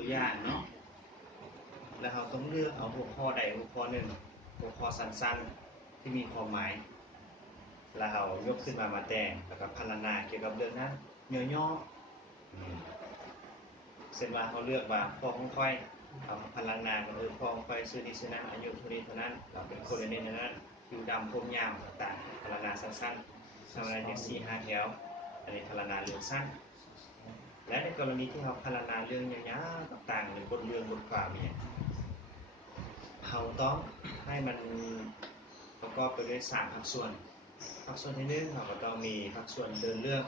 ตัวอย่างเนาะแล้วเราต้องเลือกเอาหัวข้อใดหัวข้อหนึ่งหัวข้อสั้นๆที่มีความหมายแล้วเรายกขึ้นมาแต่งแล้วก็พรรณนาเกี่ยวกับเรื่องนั้นย่อๆเสร็จว่าเขาเลือกว่าพ่อของค่อยเอาพรรณนาพ่อของค่อยชื่อนี้ชื่อนั้นอายุเท่านี้เท่านั้นเราเป็นคนในนั้นผิวดำผมยาวต่างๆพรรณนาสั้นๆทำอะไรแท็กซี่5 แถวอันนี้พรรณนาเรื่องสั้นและในกรณีที่เราพรรณนาเรื่องยาวๆต่างๆหรือบทเรื่องบทความเนี่ยเขาต้องให้มันประกอบไปด้วย3 ภาคส่วนภาคส่วนที่1เราก็ต้องมีภาคส่วนเดินเรื่อง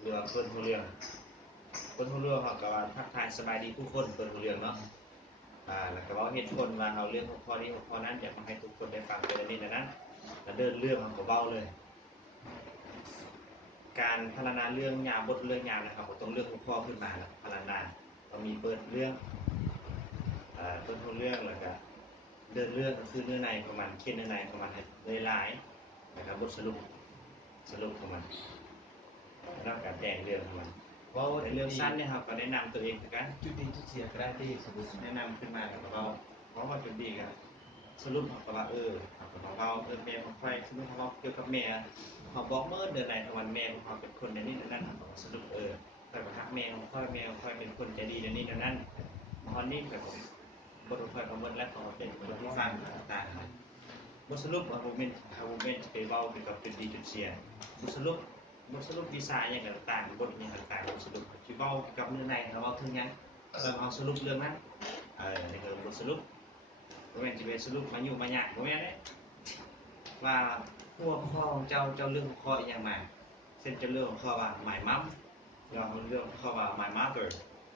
หรือเปิดหัวเรื่องเขาก็ว่าทักทายสบายดีผู้คนเปิดหัวเรื่องเนาะแล้วก็ว่าเหตุผลว่าเราเรื่องหัวข้อนี้หัวข้อนั้นอยากมาให้ทุกคนได้ฟังเป็นนี้นั้นแล้วเดินเรื่องเราก็เบาเลยการพรรณนาเรื่องยาวบทเรื่องยาวนะครับเราต้องเลือกหัวข้อขึ้นมาแล้วพรรณนาเรามีเปิดเรื่องต้นหัวเรื่องแล้วก็เดินเรื่องก็คือเนื้อในประมาณเขียนเนื้อในประมาณหลายๆนะครับบทสรุปของมันแล้วการแต่งเรื่องของมันเพราะในเรื่องสั้นเนี่ยครับก็แนะนำตัวเองเหมือนกันจุดดีจุดเสียก็ได้ที่สมมติแนะนำขึ้นมาแล้วเราเพราะว่าจุดดีกันสรุปของเราของเราแม่ของใครสรุปของเราเกี่ยวกับแม่เขาบอกเมื่อเดือนไหนของวันแม่ของเขาเป็นคนในนี้นั่นของสรุปไปประทับแม่ของค่อยเป็นคนใจดีในนี้นั่นมอนนี่แบบบทค่อยประเมินและของเป็นคนที่ฟังต่างๆบทสรุปว่าโมเมนต์จะไปเบาเกี่ยวกับจุดดีจุดเสียบทสรุปดีไซน์อย่างต่างๆบทอย่างต่างๆบทสรุปที่เบากับเนื้อในเราถึงงั้นเราเอาสรุปเรื่องนั้นนี่คือบทสรุปโมเมนต์จะไปสรุปมาอยู่มาเนี่ยโมเมนต์เนี่ยว่าหัวข้อของเจ้าเรื่องข้ออย่างไรเส้นจะเรื่องข้อว่า my mom เราเรื่องข้อว่า my mother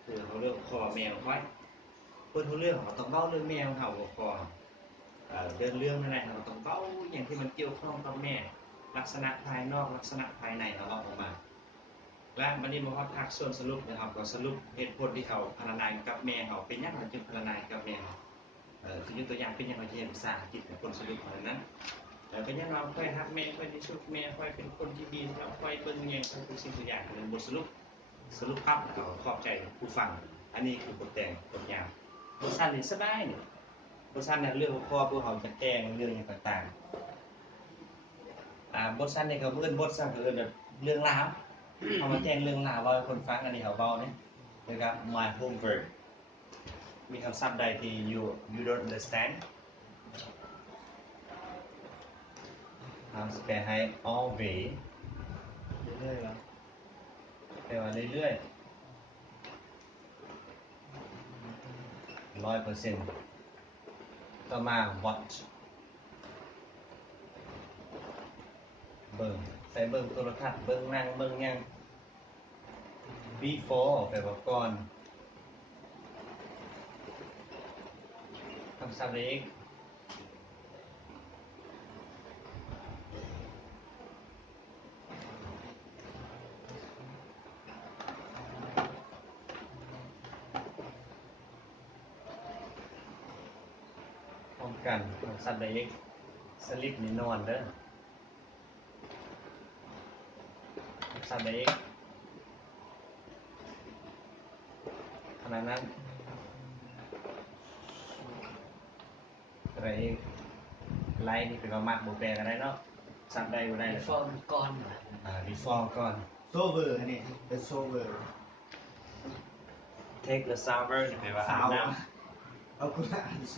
คือเขาเรื่องข้อแมวค่อยเพื่อนเขาเรื่องเขาต้องเล่าเรื่องแมวเขาหัวข้อเดินเรื่องนั่นแหละเราต้องเล่าอย่างที่มันเกี่ยวข้องกับแม่ลักษณะภายนอกลักษณะภายในเราออกมาและมันนี่มาว่าภาคส่วนสรุปนะครับก็สรุปเหตุผลที่เขาพรรณนากับแม่เขาเป็นยังไงจึงพรรณนากับแม่เขาคือยกตัวอย่างเป็นยังไงที่ภาษาอังกฤษคนสรุปเหล่านั้นเป็นยังไงค่อยฮักแม่ค่อยที่สุดแม่ค่อยเป็นคนที่ดีเราค่อยเบิ่งแง่ค่อยทุกสิ่งทุกอย่างเป็นบทสรุปภาพเราขอบใจผู้ฟังอันนี้คือบทแต่งบทยาวบทสั้นนี่สบายเนี่ยบทสั้นเนี่ยเรื่องข้อพวกเขาจะแต่งเรื่องอย่างต่างๆบทสั้นเนี่ยเขาเอื้อนบทสั้นเขาเอื้อนแบบเรื่องราวเขามาแจ้งเรื่องราวว่าคนฟังอันนี้เขาเบาเนี่ยนะครับ my homework มีคำศัพท์ใดที่ you don't understand แปลให้ always เรื่อยๆแล้วแปลว่าเรื่อยๆ100%ต่อมา watch เบิ่งใส่เบิ่งโทรทัศน์เบิ่งนั่งเบิ่งยัง before แปลว่าก่อนคำศัพท์เล็กพร้อมกันคำศัพท์เล็กสลิปนี่นอนเด้อคำศัพท์เล็กขณะนั้นอะไรไลน์นี่เป็นว่ามากโบแปลกันได้เนาะสับได้บ่ได้เลย ฟอร์มก่อน before ก่อน โซเวอร์อันนี้เป็นโซเวอร์ take the shower นี่แปลว่าอาบน้ำ เอาคุณละอันโซ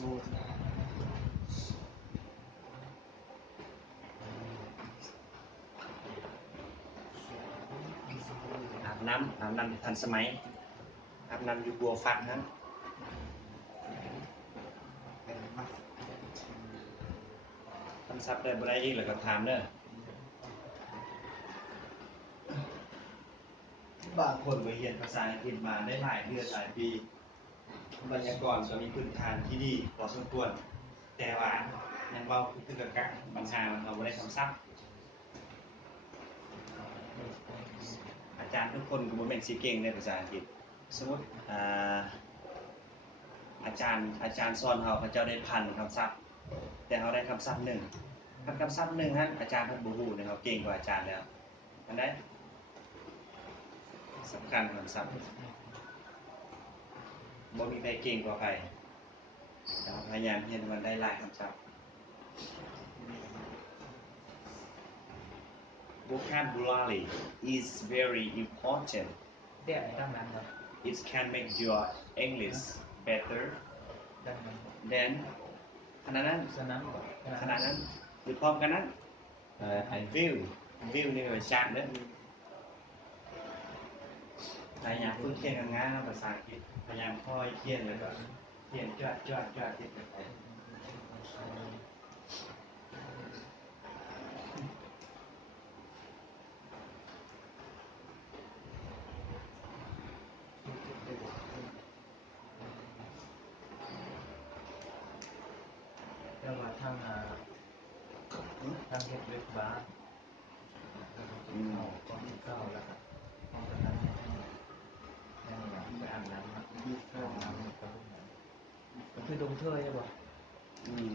อาบน้ำทันสมัยอาบน้ำอยู่บัวฟักนั้นคำศัพท์ได้บ่ได้อีกแล้วก็ถามเด้อบางคนไปเรียนภาษาอังกฤษมาได้หลายเดือนหลายปีบรรยากาศก็มีพื้นฐานที่ดีพอสมควรแต่ว่ายังเบาคือกับกับบางทางเราไม่ได้คำศัพท์อาจารย์ทุกคนก็บ่แม่นสิเก่งในภาษาอังกฤษสมมติอาจารย์สอนเขาเจ้าได้1,000 คำศัพท์แต่เขาได้คำศัพท์1คำศัพท์1ฮะอาจารย์เพิ่นบ่ฮู้นะครับเก่งกว่าอาจารย์แล้วอันใดสำคัญคำศัพท์ บ่มีใครเก่งกว่าใครเราพยายามเรียนมันได้หลายคำศัพท์ vocabulary is very important เรียกตั้งนั้นครับ it can make your English better ดังนั้น than ขณะนั้น สนั้นก่อน ขณะนั้นหรือพร้อมกันนั้นI view นี่เป็นจานเด้อพยายามฝึกเขียนกันง่ายภาษาอังกฤษพยายามค่อยเขียนเลยก็เขียนจวดติดกันไป เรียกว่าทางเฮ็ดเว็บบาร์เอาก่อนที่เข้าแล้วครับห้องกระนั้นนั่นแหละไปอาบน้ำครับอาบน้ำกับลูกหลานก็คือดงเทยใช่ป่ะ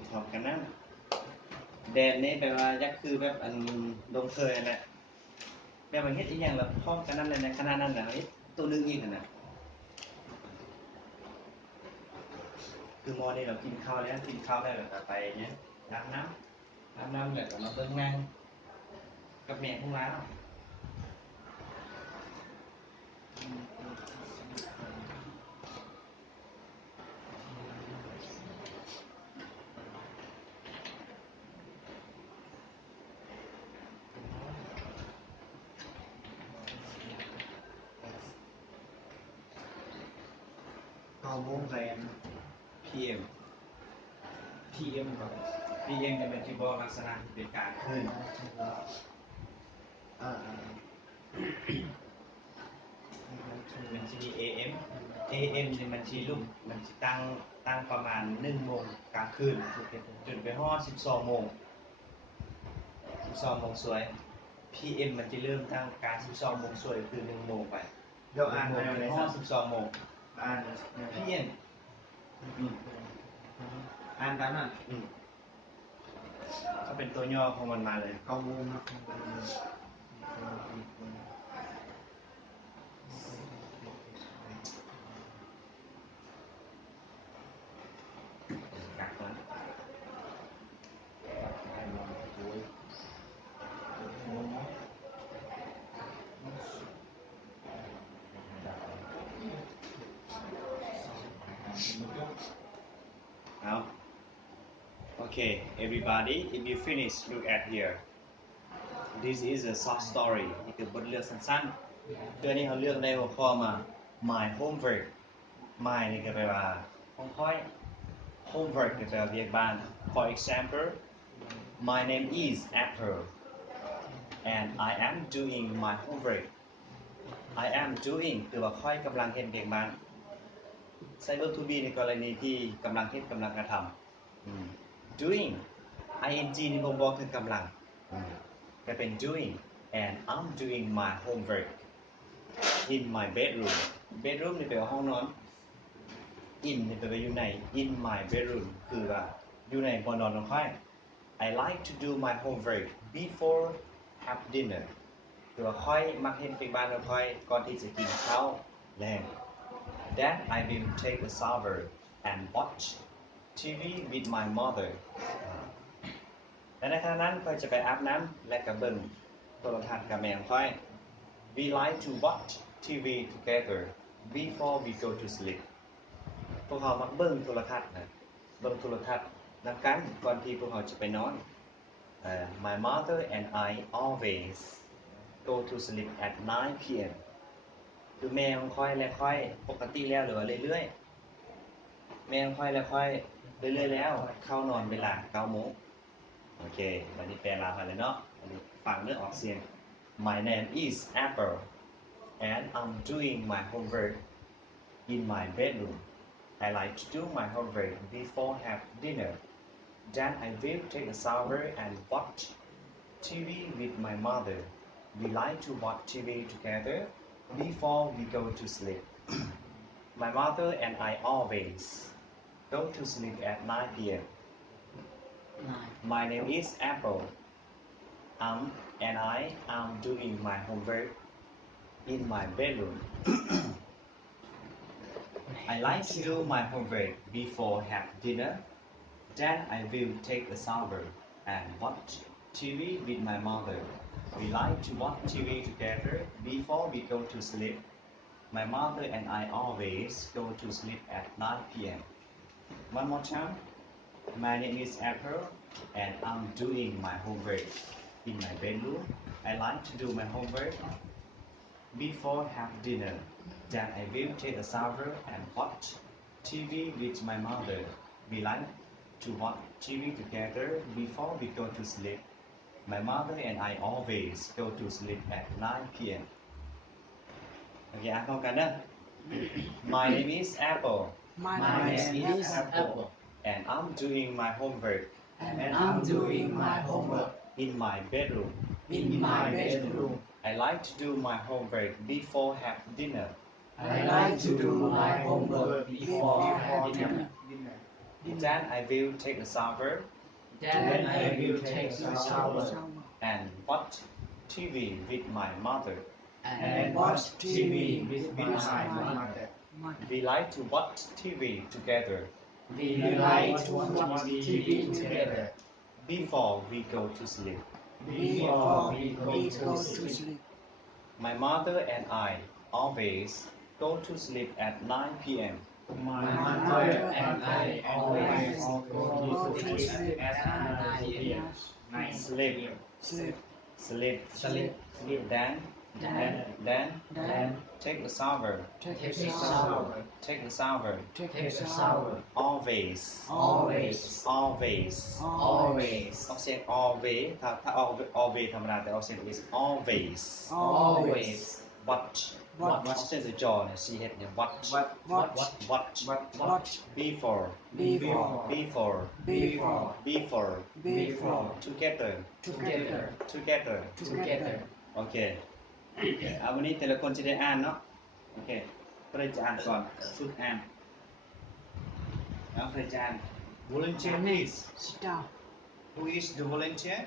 พร้อมกันนั้นแดนนี่แปลว่ายักษ์คือแบบอันดงเคยนั่นแหละแบบว่าเฮ็ดอีหยังแบบพร้อมกันนั้นเลยในขณะนั้นน่ะเฮ็ดตัวนึงอีกนั่นน่ะคือมอนี่เรากินข้าวแล้วก็ไปเนี่ยอาบน้ำแล้วก็มาเบิ่งหนังกับแม่ของเรา 9 โมงแรง PM ก่อน PM จะเป็นที่บอกลักษณะเป็นกลางคืน อ่า มันจะมี AM AM เนี่ยมันชีลุกมันจะตั้งประมาณ1 โมงกลางคืนจนไปฮอด12 โมงสวย PM มันจะเริ่มตั้งการ12 โมงสวยคือ1 โมงไป เดี๋ยวอ่าน 1 โม แน ง วไหน ไปฮ ค อ รั ด บ 12 โมง อ่าน PM อ่านตามนั้น ก็เป็นตัวย่อของมันมาเลย 9 โมงนะ กักมันเอา Okay, everybody, if you finish, look at here. This is a short story. นี่คือบทเรื่องสั้นๆเรื่องนี้เขาเลือกได้หัวข้อมา My homework. My นี่ก็แปลว่าของค่อย homework ก็แปลว่าเรียกบ้าน For example, my name is Apple, and I am doing my homework. I am doing คือว่าค่อยกำลังเฮ็ดเรียกบ้าน ใช้ verb to be ในกรณีที่กำลังเฮ็ดกำลังกระทำdoing ing นี่บ่งบอกถึงกำลังก็เป็น doing and I'm doing my homework in my bedroom bedroom นี่แปลว่าห้องนอน in นี่แปลว่าอยู่ใน in my bedroom คือว่าอยู่ในบ่อนอนของค่อย I like to do my homework before have dinner คือว่าค่อยมักเฮ็ดเป็นบ้านของค่อยก่อนที่จะกินข้าวแลง Then I will take a shower and watch TV with my mother และในขณะนั้นค่อยจะไปอาบน้ำและก็เบิ่งโทรทัศน์กับแม่ของค่อย We like to watch TV together before we go to sleep พวกเขามักเบิ่งโทรทัศน์นะเบิ่งโทรทัศน์นำกันก่อนที่พวกเขาจะไปนอน My mother and I always go to sleep at 9 p.m. คือแม่ของค่อยและค่อยปกติแล้วหรือว่าเรื่อยๆแม่ของค่อยและค่อยเรื่อยๆแล้วเข้านอนเวลา9 โมงโอเควันนี้แปลลาไปเลยเนาะวันนี้ฟังเรื่องออกเสียง My name is Apple and I'm doing my homework in my bedroom I like to do my homework before have dinner then I will take a shower and watch TV with my mother we like to watch TV together before we go to sleep my mother and I always go to sleep at 9 p.m. My name is Apple. And I am doing my homework in my bedroom. I like to do my homework before have dinner. Then I will take a shower and watch TV with my mother. We like to watch TV together before we go to sleep. My mother and I always go to sleep at 9 p.m. One more time. My name is April and I'm doing my homework in my bedroom. I like to do my homework before have dinner. Then I will take a shower and watch TV with my mother. We like to watch TV together before we go to sleep. My mother and I always go to sleep at 9 p.m. Okay, อ่านพร้อมกันเด้อ My name is Apple My name is Apple and I'm doing my homework and I'm doing my homework in my bedroom. in my bedroom. I like to do my homework before have dinner. I like to do my homework before dinner. Then I will take a shower Then I will take a shower and watch TV with my mother. and watch TV with my mother. We like to watch TV together We like to watch TV together before we go to sleep. before we go to sleep. My mother and I always go to sleep at 9 p.m. My mother and I always go to sleep at 9 p.m. Sleep, Sleep, sleep, sleep, then take a shower, take a shower, take a shower. take a shower. Always, Always, always. always, ออกเสียง always ถ้า always ธรรมดาแต่ออกเสียง is always always. watch ออกเสียงคือจอเนี่ย ch เนี่ย watch watch before Before, before, together together. โอเคเอาวันนี้แต่ละคนจะได้อ่านเนาะโอเคใครจะอ่านก่อนฝึกอ่านเอาใครจะอ่าน volunteer please Sit down. who is the volunteer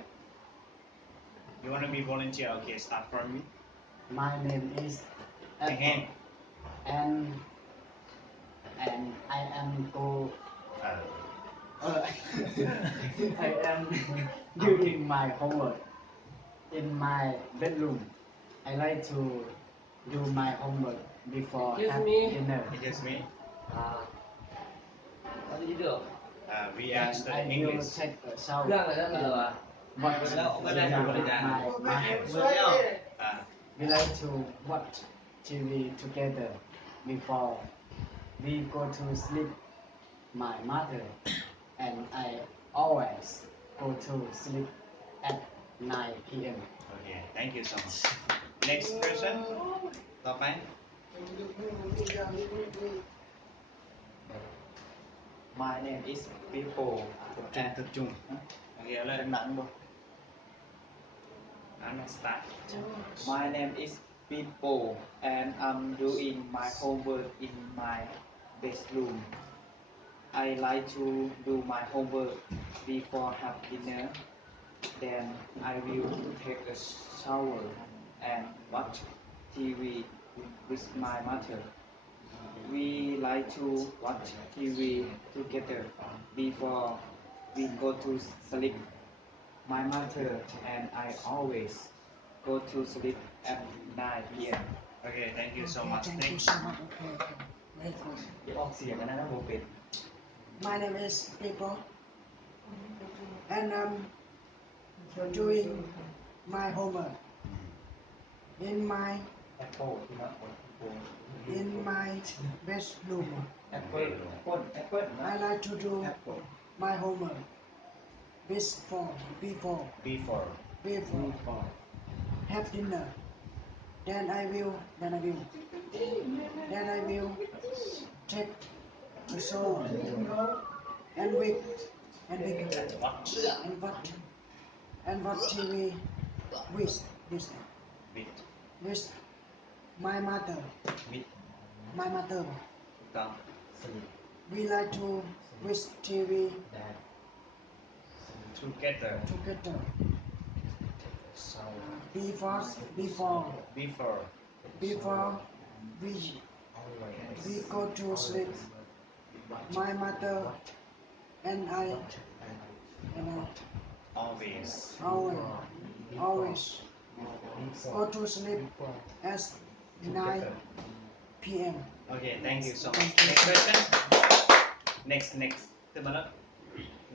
you want to be volunteer okay start from me My name is Again. Apple, and I am go. I am doing my homework in my bedroom. I like to do my homework before have dinner. Excuse me Có gì được? we are And I studying will English take a Gương shower. là rất là Watch Cái này TV là with my mother. Vừa nhau. We like to watch TV together before we go to sleep. My mother and I always go to sleep at 9 p.m. okay thank you so much next person ต่อไป My name is People tập trungโอเคเอาเลย nặng luôn. อ่าน start My name is People and I'm doing my homework in my bedroom. I like to do my homework before have dinner. Then I will take a shower and watch TV with my mother. We like to watch TV together before we go to sleep. My mother and I always go to sleep at 9 p.m. okay thank you so Okay, much thank you thanks so much. Okay. Very good. เดี๋ยวออกเสียงกันนะโมเป็น My name is People, and I'm doing my homework in my แอปเปิลที่ว่าคนโ in my bedroom. แอปเปิลพ่นแอปเปิล I like to do my homework before before have dinner. Then I will take a shower and watch watch TV with with with my mother. with My mother. ถูกต้อง We like to watch TV together together so before before we We go to sleep. My mother and I always always go to sleep at 9 p.m. okay thank you so much next question next ขึ้นมาแล้ว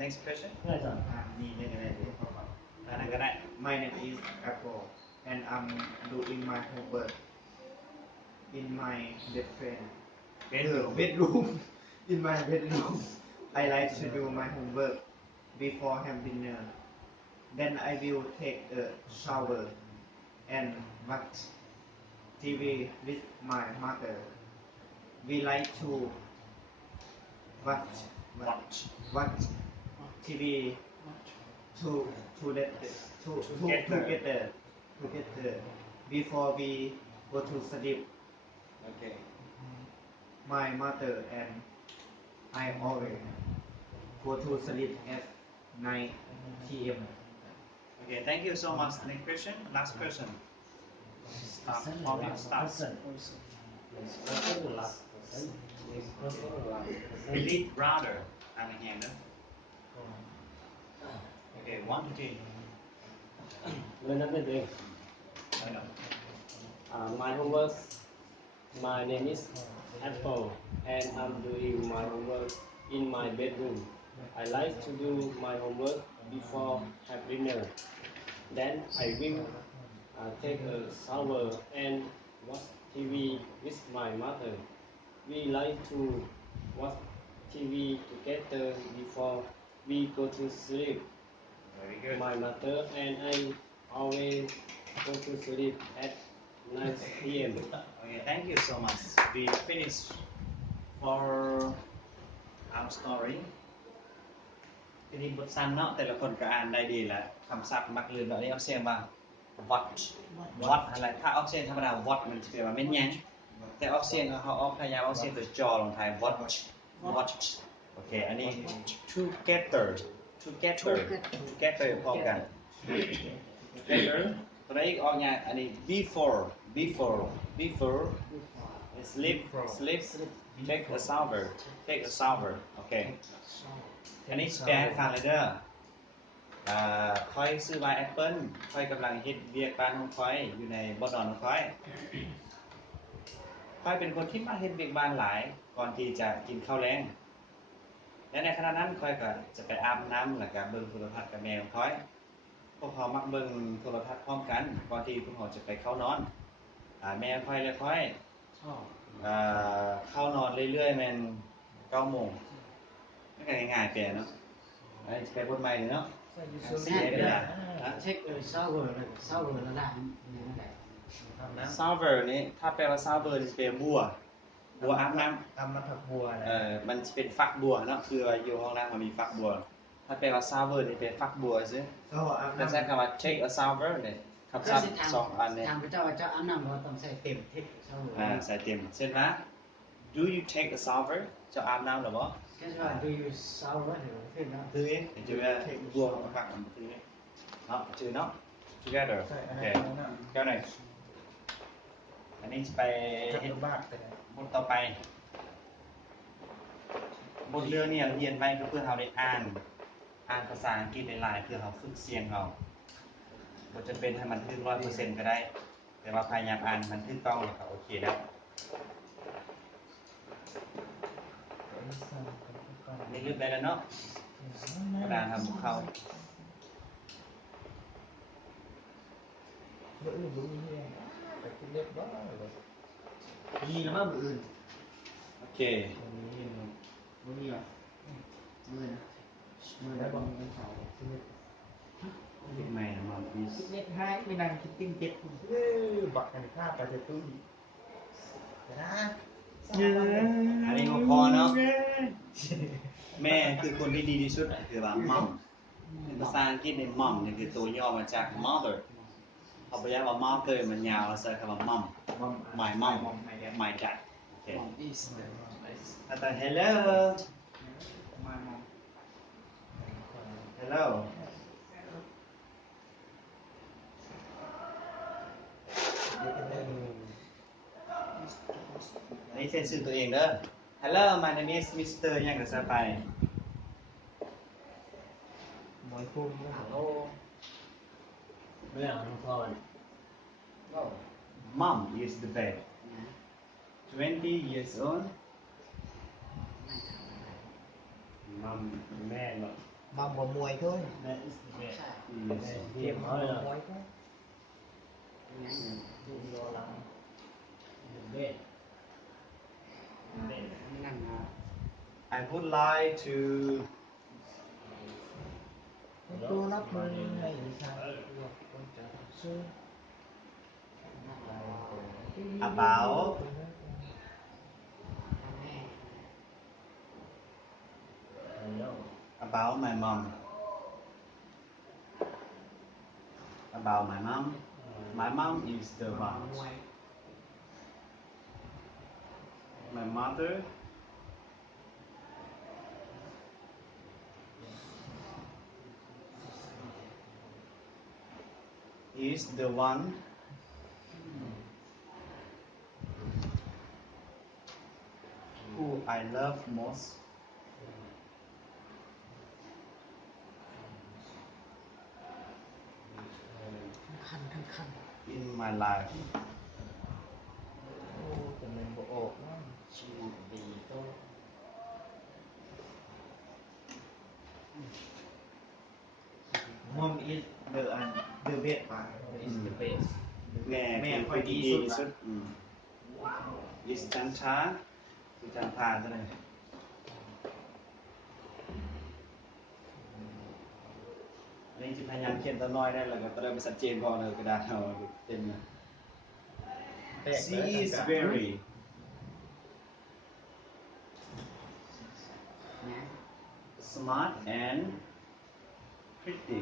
next question นี่เรื่องอะไรดีอันนั้นก็ได้ My name is Apple and I'm doing my homework in my bedroom. In my bedroom. I like to do my homework before have dinner. Then I will take a shower and watch TV with my mother. We like to watch TV together before we go to sleep. okay My mother and I always go to sleep at 9 p.m. okay thank you so much next question last question start from you start read rather อ่านแห้งๆนะ okay 1 2 3 Another day. I know My homework. My name is Apple, and I'm doing my homework in my bedroom. I like to do my homework before have dinner. Then I will take a shower and watch TV with my mother. We like to watch TV together before we go to sleep. very good My mother and I always go to sleep at 9 p.m. okay thank you so much we finish for our story ทีนี้บทสั้นเนาะแต่ละคนก็อ่านได้ดีแหละคำศัพท์มักลืมแบบนี้เอาเสียงว่า what อะไรถ้าออกเสียงธรรมดา what มันจะแปลว่าไม่นยังแต่ออกเสียงเขาออกพยายามออกเสียงตัวจอลงท้าย what โอเคอันนี้ together พร้อมกัน together ตัวนี้ออกอย่างอันนี้ before sleep take a shower โอเคอันนี้แปลให้ฟังเลยเด้อค่อยซื้อไวน์แอปเปิ้ลค่อยกำลังเฮ็ดเวียกบ้านของค่อยอยู่ในบ่อนนอนของค่อยเป็นคนที่มาเฮ็ดเวียกบ้านหลายก่อนที่จะกินข้าวแรงและในขณะนั้นค่อยก็จะไปอาบน้ำแล้วก็เบิ่งโทรทัศน์กับแม่ของค่อยพวกเขามักเบิ่งโทรทัศน์พร้อมกันก่อนที่พวกเขาจะไปเข้านอนแม่ค่อยและค่อยเข้านอนเรื่อยๆแม่น 9 โมงไม่กันง่ายๆแปลเนาะไอ้แปลบทใหม่เลยเนาะTake a shower แล้วได้ shower นี่ถ้าแปลว่า shower นี่จะเป็นบัวอาบน้ำ ทำน้ำผักบัวนะ มันจะเป็นฟักบัวเนาะคือว่าอยู่ห้องน้ำมันมีฟักบัวถ้าแปลว่า shower นี่เป็นฟักบัวซิ ก็อาบ แล้ว น้ำ ใช้คำว่า take a shower เนี่ยคำศัพท์สองอันเนี่ย ทางพระเจ้าอาบน้ำเราต้องใส่เต็ม take a shower ใส่เต็มเช่นนะ do you take a shower จะอาบน้ำหรือเปล่า ก็จะว่า do you shower หรือเพื่อนเนาะ คือจะว่าบัวของฟักมันคือเนาะชื่อเนาะ together โอเคเจ้าหน่อยอันนี้จะไป เฮ็ดบ้านแต่ บทต่อไปบทเรื่องเนี่ยเรียนไว้เพื่อเราได้อ่านภาษาอังกฤษหลายๆเพื่อเราฝึกเสียงเราบทจะเป็นให้มันถึง 100% ก็ได้ แต่ว่าพยายามอ่านมันถูกต้องแล้วก็โอเคแล้วนี่ลืมได้แล้วเนาะกระดานทำเขา มื้ออื่นบ่มีแฮงแต่คิดเล็บบ่มีแล้วมื้ออื่น โอเค บ่มีหรอมื้อนะมื้อแล้วบ่มีเสาร์คิดเล็บ คิดใหม่นะมอนพีซ คิดเล็บให้ไม่นั่งคิดติ้งเจ็บบักกันข้าไปจะตุ้ยนะ อันนี้ก็พอเนาะแม่คือคนที่ดีที่สุดคือว่า mom ภาษาอังกฤษใน mom นี่คือตัวย่อมาจาก mother เขาบอกว่า mother มันยาวใส่คำว่า mom my mom my dad โอเค is แต่ hello hello อันนี้ เซ็นชื่อตัวเองเด้อ Hello my name is Mr. ยังกับซาไป หมอยคุ้ม Hello. เรื่องของพ่อ No. Mom is the best 20 years old มัมแม่แบบ มาบ่มวยthôi แม่อิสแม่ is แม่เที เที ย ย ม ม เขา มา เลย บ่มวยthôi รอหลังเด็กเด็ก นั่ง I would like to ตัวรับมือให้ทางหลบคนจะซื้อ about about my mom about my mom my mom is the one my mother is the one who I love most in my life โอ้แต่มันบ่ออกเนาะ She would be the Mom is the best part is the best แม่ แม่ คือ ค่อย น ดี ที่ สุด ที่สุดis จันทราคือจันทราเท่านั้นอันนี้จะพยายามเขียนตัวน้อยได้แล้วก็ตัวเริ่มชัดเจนพอเลยกระดาษเอาเต็มเลย She is very smart and pretty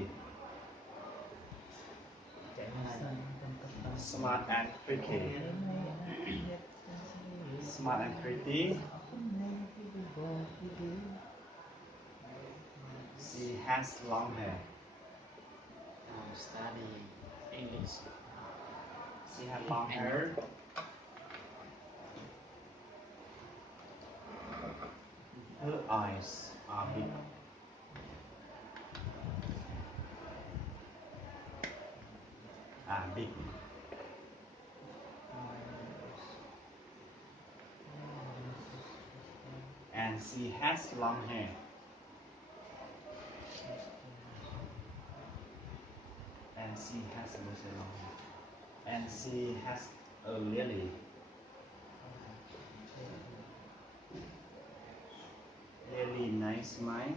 smart and pretty smart and pretty she has long hair study English. she has long hair her eyes are big big and she has long hair and she has long hair and she has a really nice smile